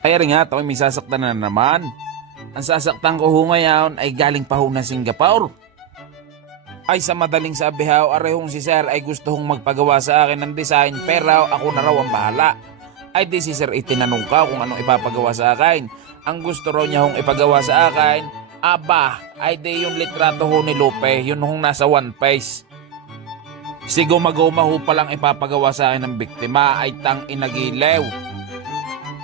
Kaya rin nga, may sasaktan na naman. Ang sasaktan ko ho ngayon ay galing pa ho na Singapore. Ay sa madaling sabi ho, arehong si Sir ay gusto hong magpagawa sa akin ng design pero ako na raw ang bahala. Ay di si Sir itinanong ka kung anong ipapagawa sa akin. Ang gusto raw niya hong ipagawa sa akin, aba, ay di yung litrato ho ni Lupe, yun hong nasa one page. Si Guma-Guma ho palang ipapagawa sa akin ng biktima ay tang inagilew.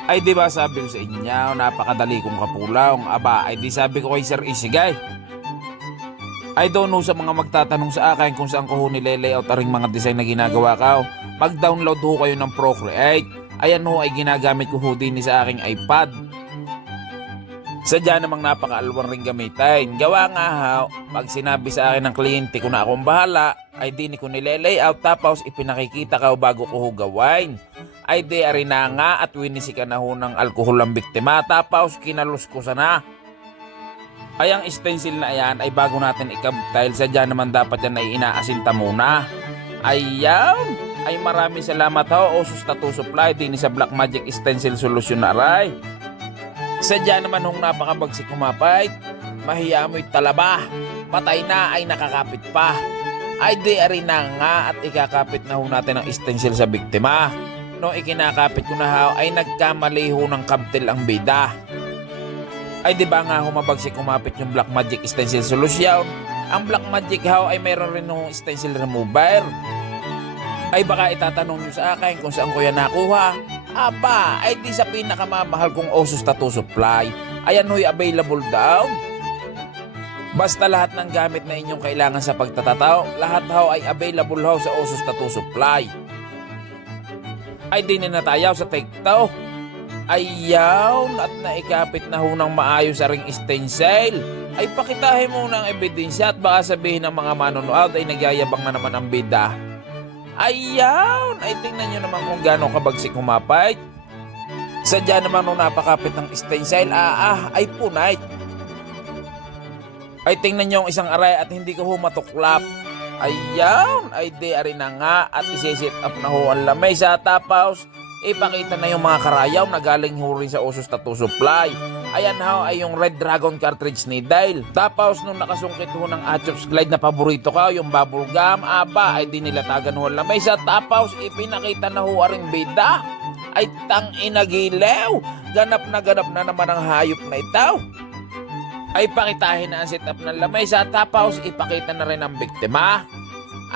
Ay di ba sabi ko sa inyo, napakadali kong kapulong. Aba, ay di sabi ko kay Sir Isigay. Ay doon ho sa mga magtatanong sa akin kung saan ko ho nile-layout aring mga design na ginagawa ko. Mag-download ho kayo ng Procreate. Ayan ho ay ginagamit ko ho din sa aking iPad. Sadya namang napakaalwang ring gamitin. Gawa nga ho, pag sinabi sa akin ng kliyente ko na akong bahala, ay di ni ko nile-layout tapos ipinakikita ko bago ko ho gawain. Ay di arina nga at winisika na ho ng alkohol ang biktima tapos kinalus ko sana. Ay ang stencil na yan ay bago natin ikabtile, sadya naman dapat yan ay inaasinta muna. Ayaw! Ay maraming salamat ho, Osus Tattoo Supply din sa Black Magic Stencil Solution na aray. Sadya naman hong napakabagsik kumapait, mahiya mo'y talaba, patay na ay nakakapit pa. Ay di arina nga at ikakapit na ho natin ang stencil sa biktima. No ikinakapit ko na ho ay nagkamali ho ng kabtil ang bida. Ay di ba nga humabagsik kumapit yung Black Magic Stencil Solution? Ang Black Magic ho ay meron rin ng stencil remover. Ay baka itatanong nyo sa akin kung saan ko yan nakuha. Aba, ay di sa pinakamamahal kong Osus Tattoo Supply. Ayan ho'y available daw. Basta lahat ng gamit na inyong kailangan sa pagtatataw, lahat ho ay available ho sa Osus Tattoo Supply. Ay di na tayo sa TikTok. Ayaw at naikapit na ho ng maayos aring stencil. Ay pakitahin mo ng ebidensya at baka sabihin ng mga manonood ay nagyayabang na naman ang bida. Ayaw! Ay tingnan nyo naman kung gano'ng kabagsik humapay. Sadya naman nung napakapit ng stencil, ay punay. Ay tingnan nyo ang isang aray at hindi ko humatuklap. Ayaw! Ay di arina nga at isi-set up na ho ang lamesa tapos ipakita na yung mga karayaw na galing ho rin sa Osus Tattoo Supply. Ayan ho ay yung Red Dragon cartridge needle. Tapos nung nakasungkit ho ng Achops Glide na paborito ko, yung bubble gum, aba ay dinilatagan ho ang lamesa. Tapos ipinakita na ho aring bida. Ay tang inagilew. Ganap na naman ang hayop na ito. Ay pakitahin na ang setup ng lamesa tapos ipakita na rin ang biktima.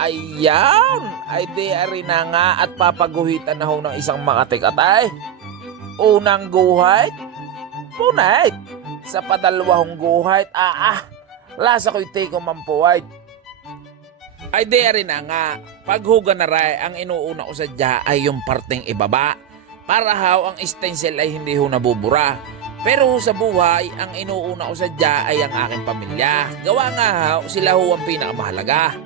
Ayan! Ay di arina nga at papaguhitan na ho ng isang makatikatay. Unang guhit, punait. Sa padalawang guhit, lasa ko'y take mampuwait. Ay di arina nga, paghuga na rin ang inuuna ko sadya ay yung parteng ibaba. Para haw ang stencil ay hindi ho nabubura. Pero sa buhay, ang inuuna ko sadya ay ang aking pamilya. Gawa nga haw, sila ho ang pinakamahalaga.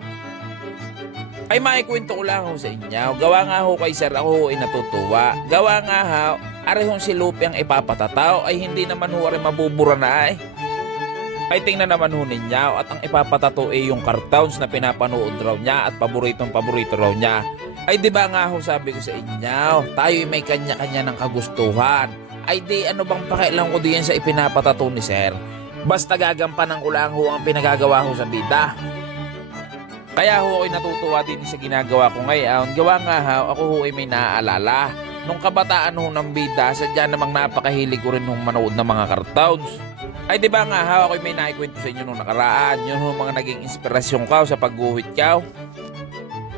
Ay maikwento ko lang ho sa inyo. Gawa nga ho kay Sir ako ho ay natutuwa. Gawa nga ho, arehong si Lupe ang ipapatataw ay hindi naman ho rin mabubura na ay. Ay tingnan naman ho ninyo at ang ipapatato ay yung cartoons na pinapanood raw niya at paboritong paborito raw niya. Ay di ba nga ho sabi ko sa inyo, tayo may kanya-kanya ng kagustuhan. Ay di ano bang pakialam ko diyan sa ipinapatato ni Sir? Basta gagampanan ko lang ho ang pinagagawa ho sa bida. Kaya ho ako'y natutuwa din sa ginagawa ko ngayon. Gawa nga ho, ako ho ay may naaalala. Nung kabataan ho ng bida, sadya namang napakahilig ko rin nung manood ng mga cartoons. Ay di ba nga ho, ako'y may naikwento sa inyo nung nakaraan. Yun ho mga naging inspirasyon ko sa pagguhit ko.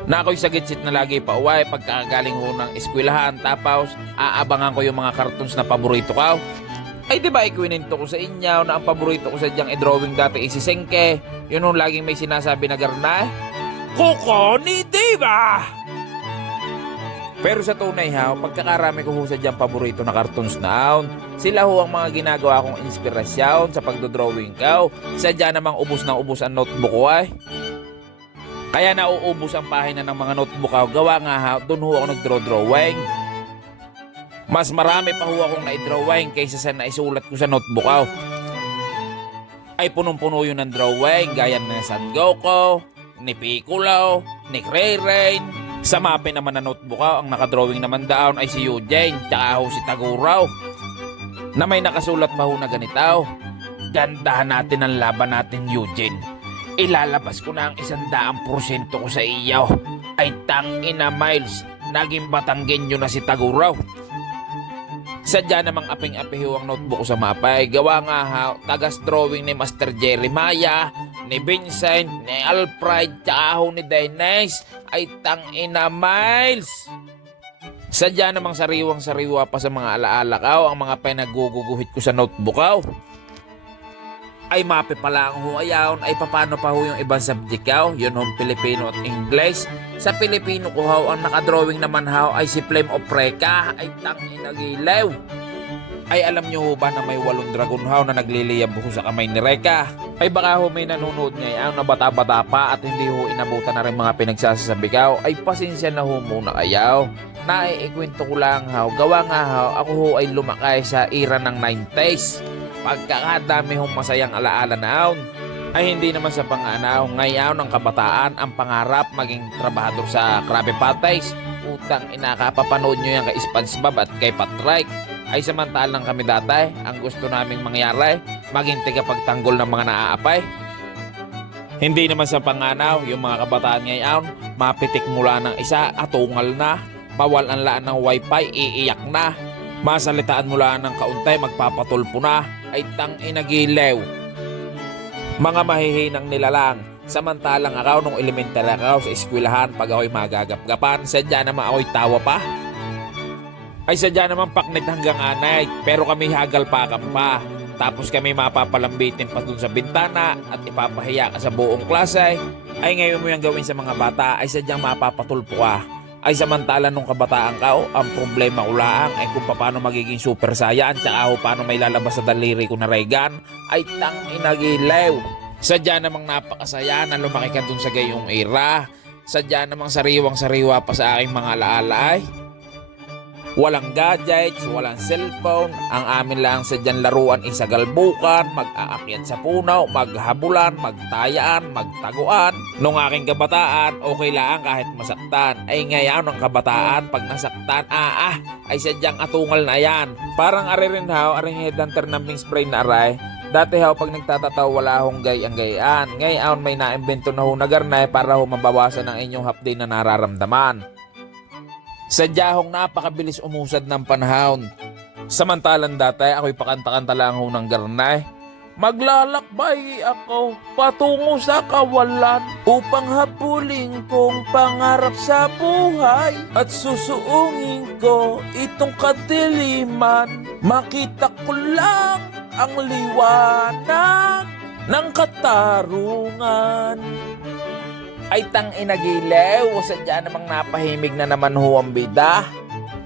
Na ako'y sagitsit na lagi pa uwi pagkagaling ho ng eskwelahan. Tapos aabangan ko yung mga cartoons na paborito ko. Ay di ba ikwinento ko sa inyo na ang paborito ko sa diyang i-drawing dati ay si Sengke. Yun ho laging may sinasabi na garna. Kuko ni Diva! Pero sa tunay ha, pagkakarami ko ho sa diyang paborito na cartoons na sila ho ang mga ginagawa kong inspirasyon sa pagdodrawing ko. Sadya namang ubos na ubos ang notebook ko ay. Kaya nauubos ang pahina ng mga notebook ko. Gawa nga ha, doon ho ako nagdraw-drawing. Mas marami pa ho akong na-drawing kaysa sa naisulat ko sa notebook ko. Ay punong-puno yun ng drawing gaya na San Goku, ni Piccolo, ni Ray. Sa mape naman na notebook ko, ang nakadrawing naman down ay si Eugene, tsaka ho si Taguraw. na may nakasulat pa ho na ganito. Gandahan natin ang laban natin, Eugene. Ilalabas ko na ang 100% ko sa iyo. Ay tangina, Miles, naging Batanggenyo na si Taguraw. Sadya namang aping-api ho ang notebook ko sa mapa. Ay gawa nga ha, tagas drawing ni Master Jeremiah, ni Vincent, ni Alfred, tsaka ho ni Dennis. Ay tangina, Miles. Sadya namang sariwang-sariwa pa sa mga alaala ko ang mga pinaguguguhit ko sa notebook ko. Ay mape pala ang huayaon ay papano pa ho yung ibang subject ho, yun hong Pilipino at English. Sa Pilipino ko ho, ang nakadrawing naman ho ay si Flame of Reka, ay tangina gilaw. Ay alam nyo ho ba na may 8 dragon ho na nagliliyab ho sa kamay ni Reka? Ay baka ho may nanonood ngayon na bata-bata pa at hindi ho inabutan na rin mga pinagsasabi ko, ay pasensya na ho muna kayaw. Naiikwento ko lang ho, gawa nga ho, ako ho ay lumakay sa era ng 90s. Pagkakadami hong masayang alaala naon, ay hindi naman sa panganaw ngayon ng kabataan ang pangarap maging trabahador sa Krabby Patties. Utang inakapapanood nyo yan kay SpongeBob at kay Patrick. Ay samantalang kami dati, ang gusto naming mangyari, maging tagapagtanggol ng mga naaapay. Hindi naman sa panganaw, yung mga kabataan ngayon, mapitik mula ng isa, atungal na, mawalan ng wifi, iiyak na. Masalitaan mula ng kauntay, magpapatulpo na, ay tangina gilaw. Mga mahihinang nilalang, samantalang ako nung elementary ako sa eskwelahan pag ako'y magagapgapan, sadya naman ako'y tawa pa. Ay sadya naman paknit hanggang anay, pero kami hagalpakan pa. Tapos kami mapapalambitin pa dun sa bintana at ipapahiya ka sa buong klase. Ay ngayon mo yung gawin sa mga bata, ay sadyang mapapatulpo ka. Ay samantala nung kabataan ka, ang problema ko lang ay kung paano magiging super saiyan, tsaka paano may lalabas sa daliri ko na Reagan, ay tangina gilaw. Sadya namang napakasaya na lumaki ka dun sa gayong era. Sadya namang sariwang-sariwa pa sa aking mga alaala ay. Walang gadgets, walang cellphone, ang amin lang sadyang laruan isagalbukan, mag-aakyat sa punaw, maghabulan, magtayaan, magtaguan. Nung aking kabataan, okay lang kahit masaktan. Ay ngayon ang kabataan, pag nasaktan, ay sadyang atungal na yan. Parang ari rin haw, aring headhunter ng spray na aray. Dati haw pag nagtatataw wala hong gay-ang-gayaan. Ngayon may naimbento na ho na garnay para ho mabawasan ang inyong hapdi na nararamdaman. Sadya hong napakabilis umusad ng panahon. Samantalang dati ako'y pakanta-kanta lang ho ng garnay. Maglalakbay ako patungo sa kawalan upang habulin kong pangarap sa buhay. At susuungin ko itong kadiliman, makita ko lang ang liwanag ng katarungan. Ay tangina gilaw, sadya namang napahimig na naman ho ang bida.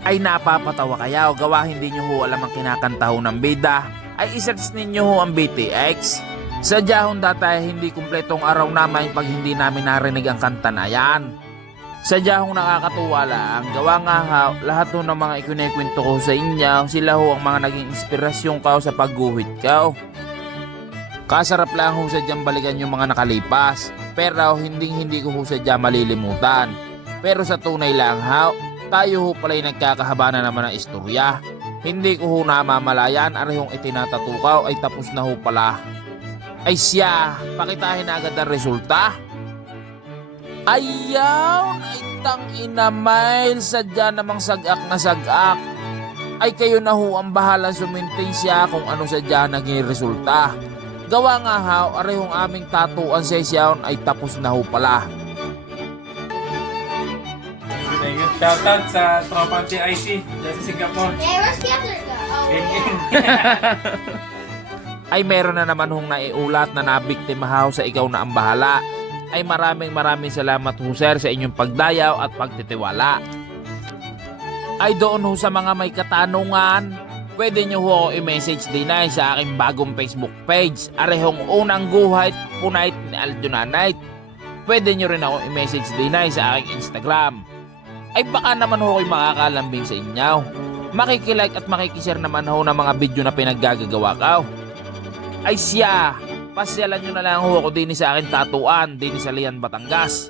Ay napapatawa kayo, gawa hindi nyo ho alam ang kinakanta ho ng bida. Ay isearch ninyo ho ang BTX. Sadya ho dati hindi kumpletong araw naman pag hindi namin narinig ang kanta na yan. Sadya ho nakakatuwa lang, gawa nga ha, lahat ho ng mga ikunikwento ko sa inyo, sila ho ang mga naging inspirasyon ko sa pagguhit ko. Kasarap lang ho sadyang balikan yung mga nakalipas. Pero hindi ko ho sadya malilimutan. Pero sa tunay lang ha, tayo ho pala'y nagkakahaba na naman ng istorya. Hindi ko ho namamalayan, arihong itinatatukaw ay tapos na ho pala. Ay siya, pakitahin na agad ang resulta. Ayaw, ay tangina Miles, sadya namang sagak na sagak. Ay kayo na ho ang bahala sumintin siya kung ano sadya naging resulta. Gawa nga ha, arehong aming tatuan session ay tapos na ho pala. Thank you. Shoutout sa tropang TIC dyan sa Singapore. Hey, where's the other guy? Oh, Ay meron na naman hong naiulat na nabiktima ho sa ikaw na ang bahala. Ay maraming salamat ho sir sa inyong pagdayaw at pagtitiwala. Ay doon ho sa mga may katanungan, pwede nyo ho i-message din ay sa aking bagong Facebook page, arehong unang guhit punait ni Aljo Nanay. Pwede nyo rin ako i-message din ay sa aking Instagram. Ay baka naman ho kayo makakalambing sa inyo. Makikilike at makikishare naman ho ng mga video na pinaggagawa ko. Ay siya, pasyalan nyo na lang ho ako din sa aking tatuan din sa Lian, Batangas.